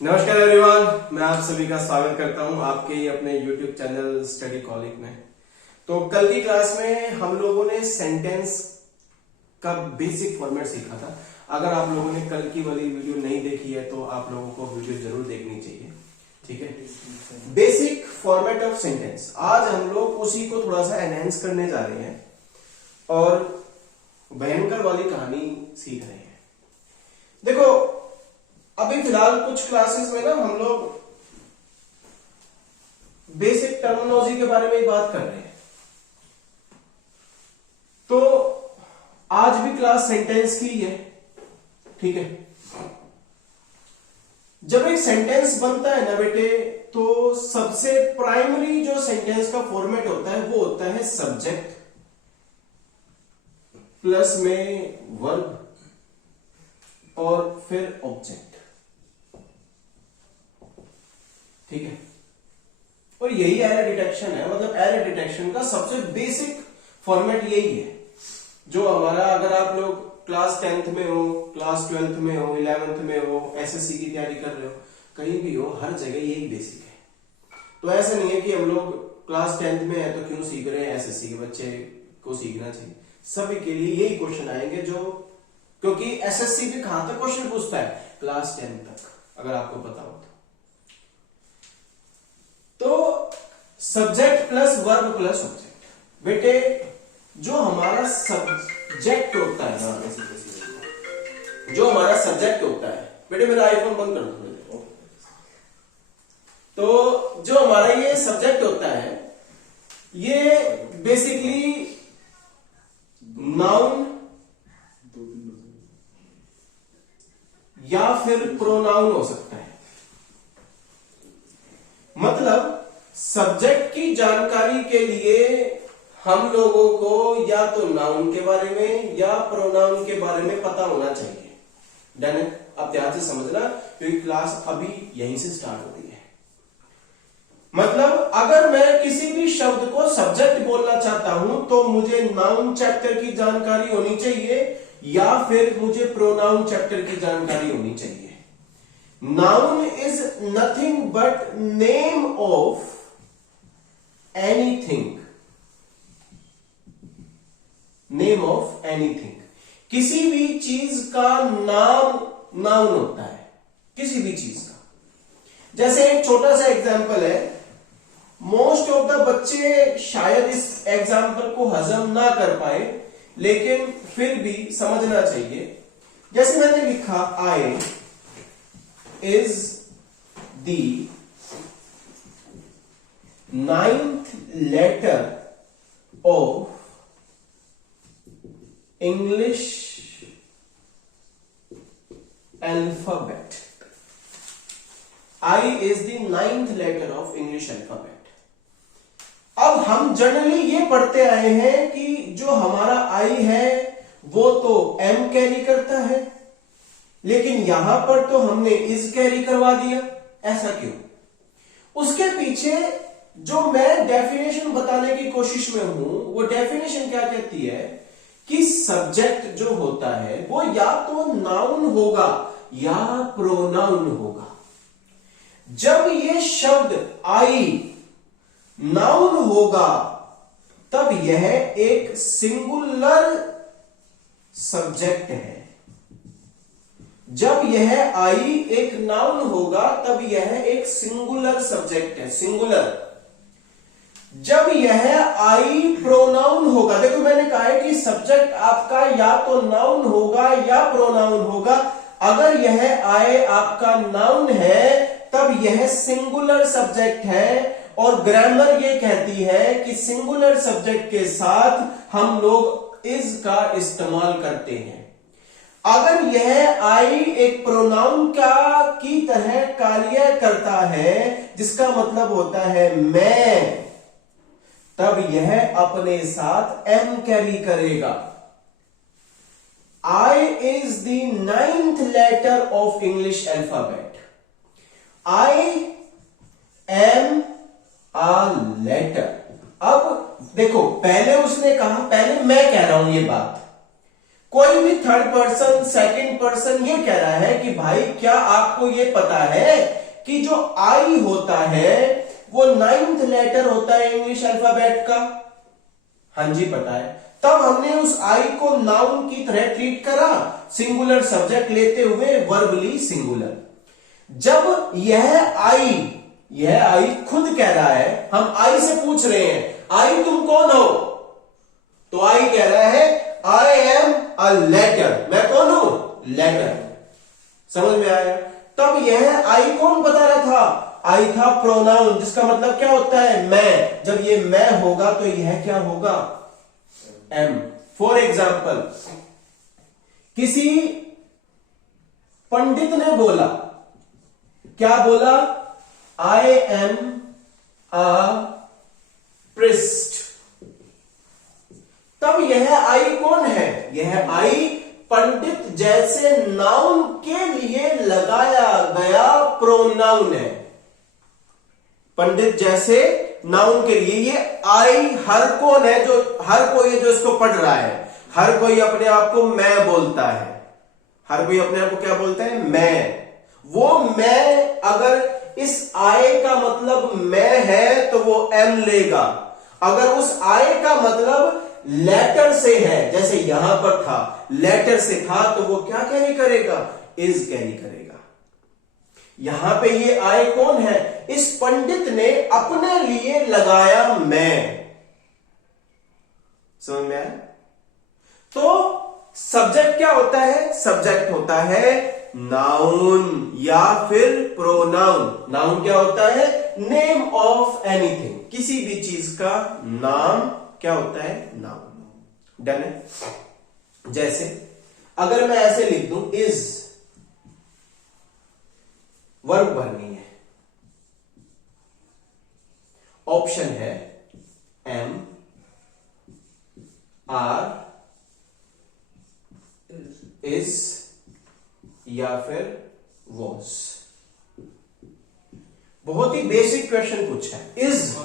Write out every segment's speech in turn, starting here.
नमस्कार एवरीवन, मैं आप सभी का स्वागत करता हूं आपके ही अपने YouTube चैनल स्टडी कॉलिक में। तो कल की क्लास में हम लोगों ने सेंटेंस का बेसिक फॉर्मेट सीखा था। अगर आप लोगों ने कल की वाली वीडियो नहीं देखी है तो आप लोगों को वीडियो जरूर देखनी चाहिए, ठीक है। बेसिक फॉर्मेट ऑफ सेंटेंस आज हम लोग उसी को थोड़ा सा एनहांस करने जा रहे हैं और भयंकर वाली कहानी सीख रहे हैं। देखो, अभी फिलहाल कुछ क्लासेस में ना हम लोग बेसिक टर्मिनोलॉजी के बारे में ही बात कर रहे हैं। तो आज भी क्लास सेंटेंस की है, ठीक है। जब एक सेंटेंस बनता है ना बेटे, तो सबसे प्राइमरी जो सेंटेंस का फॉर्मेट होता है वो होता है सब्जेक्ट प्लस में वर्ब और फिर ऑब्जेक्ट, ठीक है। और यही एरर डिटेक्शन है, मतलब एरर डिटेक्शन का सबसे बेसिक फॉर्मेट यही है जो हमारा, अगर आप लोग क्लास 10th में हो, क्लास 12th में हो, 11th में हो, एसएससी की तैयारी कर रहे हो, कहीं भी हो, हर जगह यही बेसिक है। तो ऐसा नहीं है कि हम लोग क्लास 10th में है तो क्यों सीख रहे हैं, एसएससी के बच्चे को सीखना चाहिए। सभी के लिए यही क्वेश्चन आएंगे, जो क्योंकि एसएससी भी कहां तक क्वेश्चन पूछता है, क्लास 10 तक, अगर आपको पता हो तो subject plus verb plus object. बेटे जो हमारा सब्जेक्ट होता है ना, जो हमारा सब्जेक्ट होता है, बेटे मेरा आईफोन बंद कर दो। तो जो हमारा ये सब्जेक्ट होता है, ये बेसिकली नाउन या फिर प्रोनाउन हो सकता है। मतलब सब्जेक्ट की जानकारी के लिए हम लोगों को या तो नाउन के बारे में या प्रोनाउन के बारे में पता होना चाहिए। डन है? अब ध्यान से समझना, क्योंकि क्लास अभी यहीं से स्टार्ट होती है। मतलब अगर मैं किसी भी शब्द को सब्जेक्ट बोलना चाहता हूं तो मुझे नाउन चैप्टर की जानकारी होनी चाहिए या फिर मुझे प्रोनाउन चैप्टर की जानकारी होनी चाहिए। Noun is nothing but name of anything. Name of anything. किसी भी चीज का नाम नाउन होता है, किसी भी चीज का। जैसे एक छोटा सा एग्जांपल है, मोस्ट ऑफ द बच्चे शायद इस एग्जांपल को हजम ना कर पाए, लेकिन फिर भी समझना चाहिए। जैसे मैंने लिखा आई is the 9th letter of English alphabet. I is the 9th letter of English alphabet. अब हम जनरली ये पढ़ते आए हैं कि जो हमारा I है वो तो M कैरी करता है, लेकिन यहां पर तो हमने इज कैरी करवा दिया। ऐसा क्यों? उसके पीछे जो मैं डेफिनेशन बताने की कोशिश में हूं, वो डेफिनेशन क्या कहती है कि सब्जेक्ट जो होता है वो या तो नाउन होगा या प्रोनाउन होगा। जब ये शब्द आई नाउन होगा तब यह एक सिंगुलर सब्जेक्ट है। जब यह आई एक नाउन होगा तब यह एक सिंगुलर सब्जेक्ट है, सिंगुलर। जब यह आई प्रोनाउन होगा, देखो मैंने कहा है कि सब्जेक्ट आपका या तो नाउन होगा या प्रोनाउन होगा। अगर यह आई आपका नाउन है तब यह सिंगुलर सब्जेक्ट है, और ग्रामर ये कहती है कि सिंगुलर सब्जेक्ट के साथ हम लोग इज का इस्तेमाल करते हैं। अगर यह आई एक प्रोनाउन की तरह कार्य करता है, जिसका मतलब होता है मैं, तब यह अपने साथ एम कैरी करेगा। I is the 9th letter of English alphabet. I am a letter. अब देखो, पहले उसने कहा, पहले मैं कह रहा हूं ये बात, कोई भी थर्ड पर्सन, सेकंड पर्सन ये कह रहा है कि भाई क्या आपको ये पता है कि जो आई होता है वो 9th लेटर होता है इंग्लिश अल्फाबेट का? हाँ जी पता है। तब हमने उस आई को नाउन की तरह ट्रीट करा, सिंगुलर सब्जेक्ट लेते हुए, वर्बली सिंगुलर। जब यह आई खुद कह रहा है, हम आई से पूछ रहे हैं आई तुम कौन हो, तो आई कह रहा है आई एम अ लेटर, मैं कौन हूं? लेटर। समझ में आया? तब यह आई कौन बता रहा था? आई था प्रोनाउन, जिसका मतलब क्या होता है? मैं। जब ये मैं होगा तो यह क्या होगा? एम। फॉर एग्जाम्पल, किसी पंडित ने बोला, क्या बोला? आई एम अ प्रिस्ट। तब यह आई कौन है? यह आई पंडित जैसे नाउन के लिए लगाया गया प्रोनाउन है। पंडित जैसे नाउन के लिए ये आई हर कौन है? हर कोई है जो इसको पढ़ रहा है। हर कोई अपने आप को मैं बोलता है। हर कोई अपने आप को क्या बोलता है? मैं। वो मैं अगर इस आई का मतलब मैं है तो वो एम लेगा। अगर उस आई का मतलब लेटर से है, जैसे यहां पर था लेटर से था, तो वो क्या कैरी करेगा? इज कैरी करेगा। यहां पे ये आई कौन है? इस पंडित ने अपने लिए लगाया मैं। समझ में आया? तो सब्जेक्ट क्या होता है? सब्जेक्ट होता है नाउन या फिर प्रोनाउन। नाउन क्या होता है? नेम ऑफ एनीथिंग, किसी भी चीज का नाम क्या होता है? नाउन। डन है? जैसे अगर मैं ऐसे लिख दूं इज, वर्ब भरनी है, ऑप्शन है एम, आर, इज या फिर वॉज। बहुत ही बेसिक क्वेश्चन पूछा है, इज।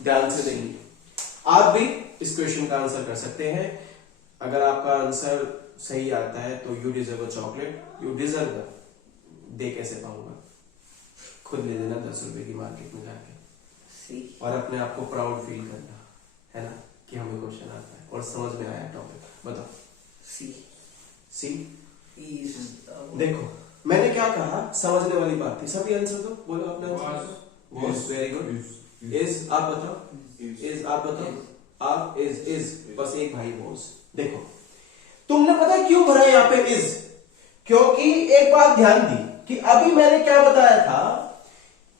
ध्यान से देंगे, आप भी इस क्वेश्चन का आंसर कर सकते हैं। अगर आपका आंसर सही आता है तो you deserve a chocolate. You deserve, दे कैसे पाऊंगा? खुद ले देना 10 रुपए की मार्केट में जाके, और अपने आप को प्राउड फील करना, है ना, कि हमें क्वेश्चन आता है और समझ में आया टॉपिक। बताओ। सी। देखो मैंने क्या कहा, समझने वाली बात थी। सभी आंसर दो, बोलो अपने आंसर। Very good. इज, आप बताओ। इज, आप बताओ। आप, इज, बस एक भाई वॉज। देखो तुमने पता है क्यों भरा यहां पे इज? क्योंकि एक बात ध्यान दी कि अभी मैंने क्या बताया था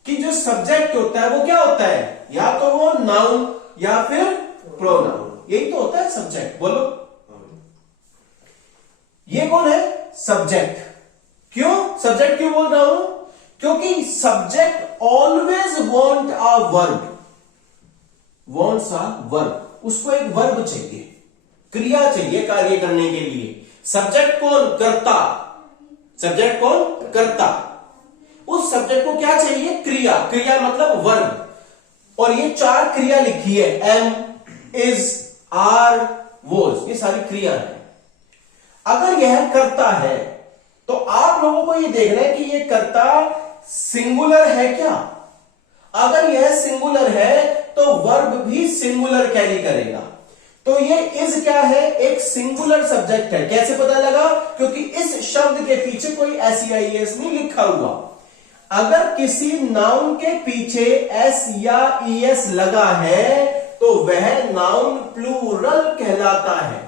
कि जो सब्जेक्ट होता है वो क्या होता है? या तो वो नाउन या फिर प्रोनाउन। यही तो होता है सब्जेक्ट। बोलो, ये कौन है? सब्जेक्ट। क्यों सब्जेक्ट क्यों बोल रहा हूं? क्योंकि subject always want a verb, wants a verb. उसको एक वर्ब चाहिए, क्रिया चाहिए कार्य करने के लिए। सब्जेक्ट कौन? कर्ता। सब्जेक्ट कौन? कर्ता। उस सब्जेक्ट को क्या चाहिए? क्रिया। क्रिया मतलब वर्ब। और ये 4 क्रिया लिखी है, एम, इज, आर, वॉज, ये सारी क्रिया है। अगर यह कर्ता है तो आप लोगों को ये देखना है कि ये कर्ता सिंगुलर है क्या? अगर यह सिंगुलर है तो वर्ब भी सिंगुलर कैरी करेगा। तो ये इज क्या है? एक सिंगुलर सब्जेक्ट है। कैसे पता लगा? क्योंकि इस शब्द के पीछे कोई SEIS नहीं लिखा हुआ। अगर किसी नाउन के पीछे S या ES लगा है तो वह नाउन प्लूरल कहलाता है।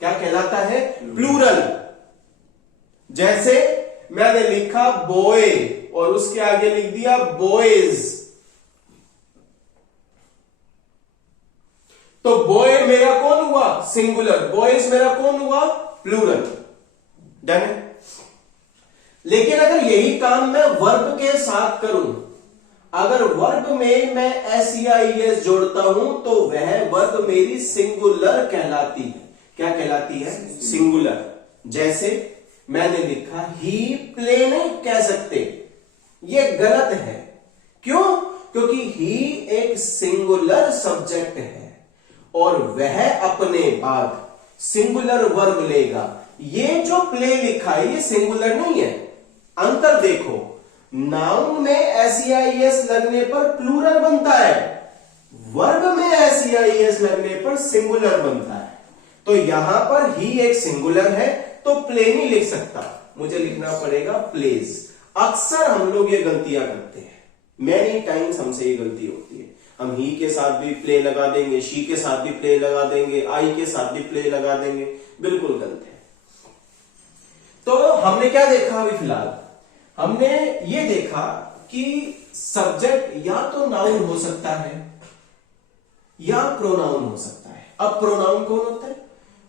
क्या कहलाता है? प्लूरल। जैसे मैंने लिखा बॉय और उसके आगे लिख दिया बॉयज, तो बॉय मेरा कौन हुआ? सिंगुलर। बॉयज मेरा कौन हुआ? प्लूरल। डन है? लेकिन अगर यही काम मैं वर्ब के साथ करूं, अगर वर्ब में मैं SEIS जोड़ता हूं तो वह वर्ब मेरी सिंगुलर कहलाती है। क्या कहलाती है? सिंगुलर। जैसे मैंने लिखा ही प्ले, नहीं कह सकते, यह गलत है। क्यों? क्योंकि ही एक सिंगुलर सब्जेक्ट है और वह अपने बाद सिंगुलर वर्ब लेगा। ये जो प्ले लिखा है ये सिंगुलर नहीं है। अंतर देखो, नाउन में एस लगने पर प्लूरल बनता है, वर्ब में एस लगने पर सिंगुलर बनता है। तो यहां पर ही एक सिंगुलर है तो प्ले नहीं लिख सकता, मुझे लिखना पड़ेगा प्लेज। अक्सर हम लोग ये गलतियां करते हैं, मैनी टाइम्स हमसे ये गलती होती है। हम ही के साथ भी प्ले लगा देंगे, शी के साथ भी प्ले लगा देंगे, आई के साथ भी प्ले लगा देंगे, बिल्कुल गलत है। तो हमने क्या देखा अभी फिलहाल? हमने ये देखा कि सब्जेक्ट या तो नाउन हो सकता है या प्रोनाउन हो सकता है। अब प्रोनाउन कौन होता है?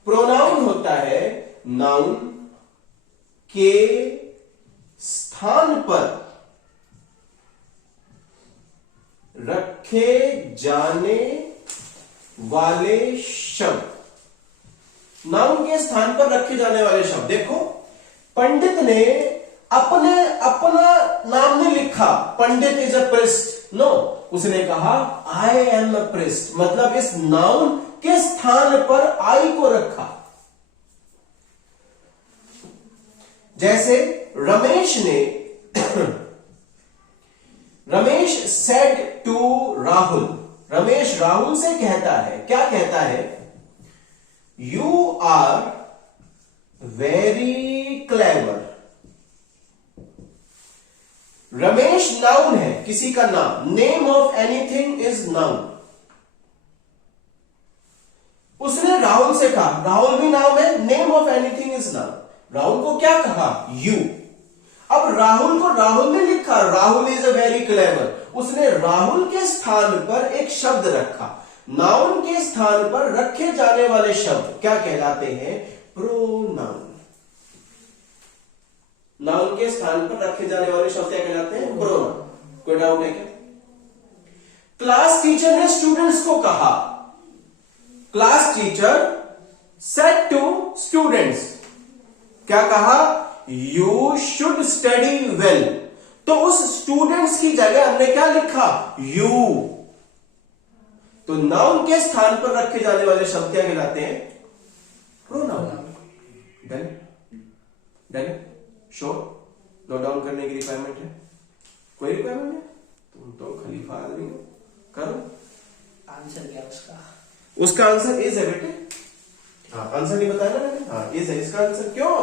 प्रोनाउन होता है नाउन के स्थान पर रखे जाने वाले शब्द। नाउन के स्थान पर रखे जाने वाले शब्द। देखो, पंडित ने अपना नाम नहीं लिखा, पंडित इज अ प्रिस्ट, नो, उसने कहा आई एम अ प्रिस्ट, मतलब इस नाउन के स्थान पर आई को रखा। जैसे रमेश सेड टू राहुल, रमेश राहुल से कहता है, क्या कहता है? You are very clever. Ramesh noun है, किसी का नाम, name of anything is noun. उसने राहुल से कहा, राहुल भी नाम है, name of anything is noun. Rahul को क्या कहा? यू। अब राहुल को राहुल ने लिखा, Rahul is a very clever. उसने राहुल के स्थान पर एक शब्द रखा। नाउन के स्थान पर रखे जाने वाले शब्द क्या कहलाते हैं? प्रोनाउन। नाउन के स्थान पर रखे जाने वाले शब्द क्या कहलाते हैं? प्रोनाउन। कोई डाउट है क्या? क्लास टीचर ने स्टूडेंट्स को कहा, class teacher said to students, क्या कहा? You should study well. तो उस स्टूडेंट्स की जगह हमने क्या लिखा? यू। तो नाउन के स्थान पर रखे जाने वाले शब्द क्या कहलाते हैं? Pronoun. Done? Done? Sure? Note down करने की रिक्वायरमेंट है? कोई रिक्वायरमेंट है? तुम तो खलीफा आदमी हो, करो। आंसर क्या उसका? उसका आंसर इज है बेटे। हाँ, आंसर नहीं बताया ना मैंने? हाँ, इज है इसका आंसर। क्यों?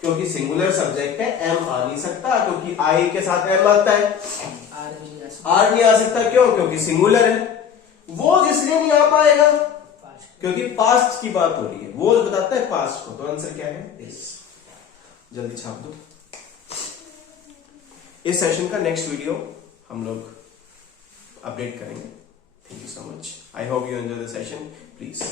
क्योंकि सिंगुलर सब्जेक्ट है, एम आ नहीं सकता, क्योंकि आई के साथ एम आता है। आर नहीं आ सकता, क्यों? क्योंकि सिंगुलर है। वो इसलिए नहीं आ पाएगा क्योंकि पास्ट की बात हो रही है, वो बताता है पास्ट को। तो आंसर क्या है? इस। जल्दी छाप दो। इस सेशन का नेक्स्ट वीडियो हम लोग अपडेट करेंगे। Thank you so much. I hope you enjoy the session. Please